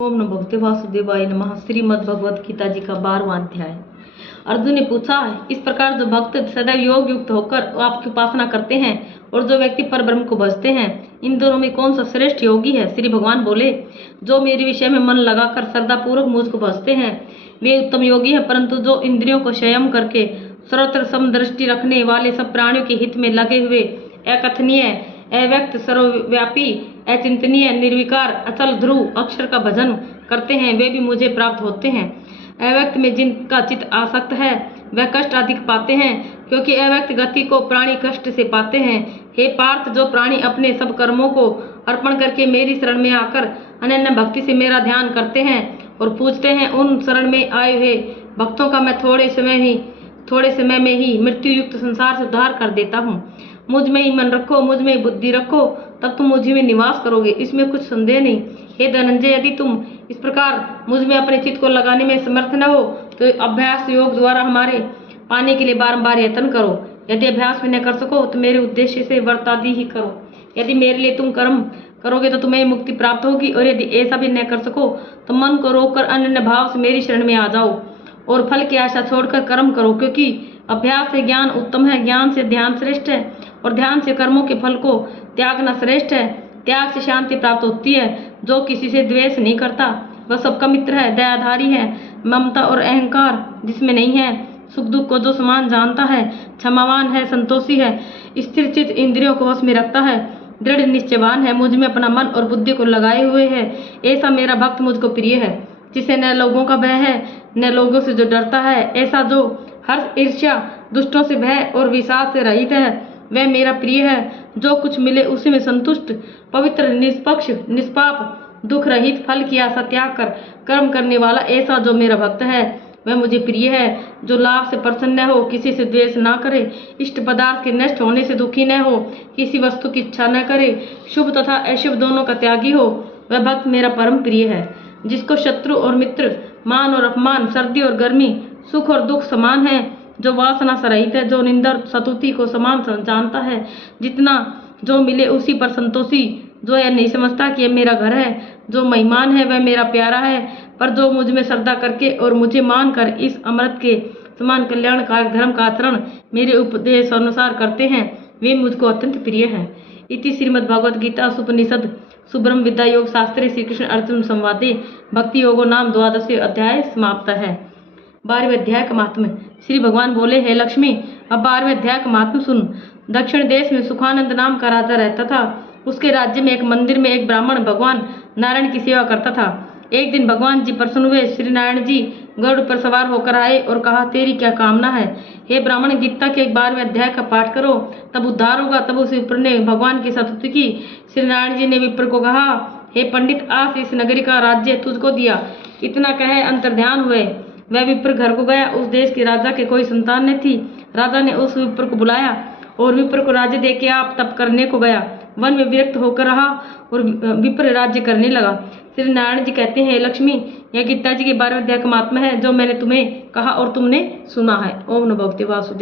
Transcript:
ओम नमो भगवते वासुदेवाय नमः। श्रीमद् भगवद गीता जी का 12वां अध्याय। अर्जुन ने पूछा, इस प्रकार जो भक्त सदैव योग युक्त होकर आपकी उपासना करते हैं और जो व्यक्ति पर ब्रह्म को भजते हैं, इन दोनों में कौन सा श्रेष्ठ योगी है? श्री भगवान बोले, जो मेरे विषय में मन लगाकर श्रद्धा पूर्वक मुझको भजते हैं वे उत्तम योगी है, परंतु जो इंद्रियों को संयम करके सर्वत्र समदृष्टि रखने वाले सब प्राणियों के हित में लगे हुए अकथनीय, अव्यक्त, सर्वव्यापी, अचिंतनीय, निर्विकार, अचल, ध्रुव अक्षर का भजन करते हैं, वे भी मुझे प्राप्त होते हैं। अव्यक्त में जिनका चित्त आसक्त है वह कष्ट अधिक पाते हैं, क्योंकि अव्यक्त गति को प्राणी कष्ट से पाते हैं। हे पार्थ, जो प्राणी अपने सब कर्मों को अर्पण करके मेरी शरण में आकर अनन्य भक्ति से मेरा ध्यान करते हैं और पूजते हैं, उन शरण में आए हुए भक्तों का मैं थोड़े समय में ही मृत्यु युक्त संसार से उद्धार कर देता हूँ। मुझ में ही मन रखो, मुझ में ही बुद्धि रखो, तब तुम मुझ में निवास करोगे, इसमें कुछ संदेह नहीं। हे धनंजय, यदि तुम इस प्रकार मुझ में अपने चित्त को लगाने में समर्थ न हो तो अभ्यास योग द्वारा हमारे पाने के लिए बारंबार यत्न करो। यदि अभ्यास में न कर सको तो मेरे उद्देश्य से वर्तादि ही करो। यदि मेरे लिए तुम कर्म करोगे तो तुम्हें मुक्ति प्राप्त होगी, और यदि ऐसा भी न कर सको तो मन को रोककर अनन्य भाव से मेरी शरण में आ जाओ और फल की आशा छोड़कर कर्म करो, क्योंकि अभ्यास से ज्ञान उत्तम है, ज्ञान से ध्यान श्रेष्ठ है और ध्यान से कर्मों के फल को त्यागना श्रेष्ठ है। त्याग से शांति प्राप्त होती है। जो किसी से द्वेष नहीं करता वह सबका मित्र है, दयाधारी है, ममता और अहंकार जिसमें नहीं है, सुख दुख को जो समान जानता है, क्षमावान है, संतोषी है, स्थिर चित्त, इंद्रियों को वश में रखता है, दृढ़ निश्चयवान है, मुझ में अपना मन और बुद्धि को लगाए हुए है, ऐसा मेरा भक्त मुझको प्रिय है। जिसे न लोगों का भय है न लोगों से जो डरता है, ऐसा जो हर्ष, ईर्ष्या, दुष्टों से भय और विषाद से रहित है, वह मेरा प्रिय है। जो कुछ मिले उसी में संतुष्ट, पवित्र, निष्पक्ष, निष्पाप, दुख रहित, फल की आशा त्याग कर कर्म करने वाला, ऐसा जो मेरा भक्त है वह मुझे प्रिय है। जो लाभ से प्रसन्न हो, किसी से द्वेष ना करे, इष्ट पदार्थ के नष्ट होने से दुखी न हो, किसी वस्तु की इच्छा न करे, शुभ तथा अशुभ दोनों का त्यागी हो, वह भक्त मेरा परम प्रिय है। जिसको शत्रु और मित्र, मान और अपमान, सर्दी और गर्मी, सुख और दुख समान है, जो वासना से रहित है, जो निंदा और स्तुति को समान जानता है, जितना जो मिले उसी पर संतोषी, जो यह नहीं समझता कि यह मेरा घर है, जो मेहमान है वह मेरा प्यारा है, पर जो मुझ में श्रद्धा करके और मुझे मानकर इस अमृत के समान कल्याणकारक धर्म का आचरण मेरे उपदेश अनुसार करते हैं, वे मुझको अत्यंत प्रिय हैं। इति श्रीमद् भगवद गीता उपनिषद सुब्रह्म विद्या योग शास्त्रे श्री कृष्ण अर्जुन संवादे भक्ति योगो नाम 12वें अध्याय समाप्त है। 12वें अध्याय का महात्म्य। श्री भगवान बोले, हे लक्ष्मी, अब 12वें अध्याय का महात्म्य सुन। दक्षिण देश में सुखानंद नाम का राजा रहता था। उसके राज्य में एक मंदिर में एक ब्राह्मण भगवान नारायण की सेवा करता था। एक दिन भगवान जी प्रसन्न हुए। श्री नारायण जी गरुड़ पर सवार होकर आए और कहा, तेरी क्या कामना है? हे ब्राह्मण, गीता के 12वें अध्याय का पाठ करो, तब उद्धार होगा। तब उस विप्र ने भगवान की स्तुति की। श्री नारायण जी ने विप्र को कहा, हे पंडित, आज इस नगरी का राज्य तुझको दिया। इतना कहे अंतर्ध्यान हुए। वह विप्र घर को गया। उस देश के राजा के कोई संतान न थी। राजा ने उस विप्र को बुलाया और विप्र को राज्य दे के आप तप करने को गया। वन में विरक्त होकर रहा और विप्र राज्य करने लगा। श्री नारायण जी कहते हैं, लक्ष्मी, यह गीता जी के 12वें अध्याय का महात्म्य है, जो मैंने तुम्हें कहा और तुमने सुना है। ओम नमो भगवते वासुदेवाय।